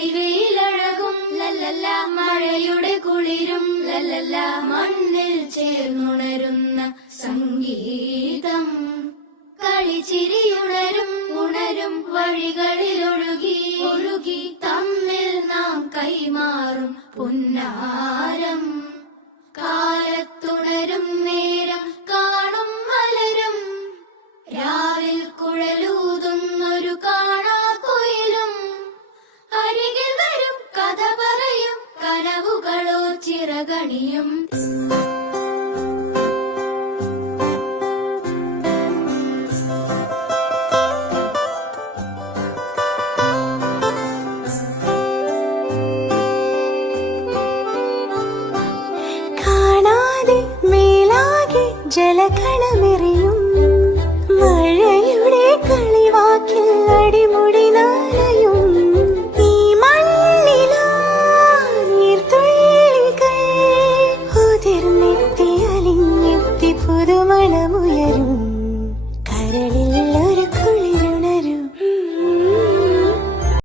പൊഴിവയിലഴകും ലല്ലല്ല, മഴയുടെ കുളിരും ലല്ലല്ല, മണ്ണിൽ ചേർന്നുണരുന്ന സംഗീതം. കളിച്ചിരിയുണരും ഉണരും വഴികളിലൊഴുകി ഒഴുകി തമ്മിൽ നാം കൈമാറും പുന്നാരം. കാലത്തുണരും നേരം കാണും മലരും, രാവിൽ കുഴലൂതുന്നൊരു കാണാക്കുയിലും. അരികിൽ വരും കഥ പറയും കനവുകളോ ചിറകണിയും. ജലകണമെറിയും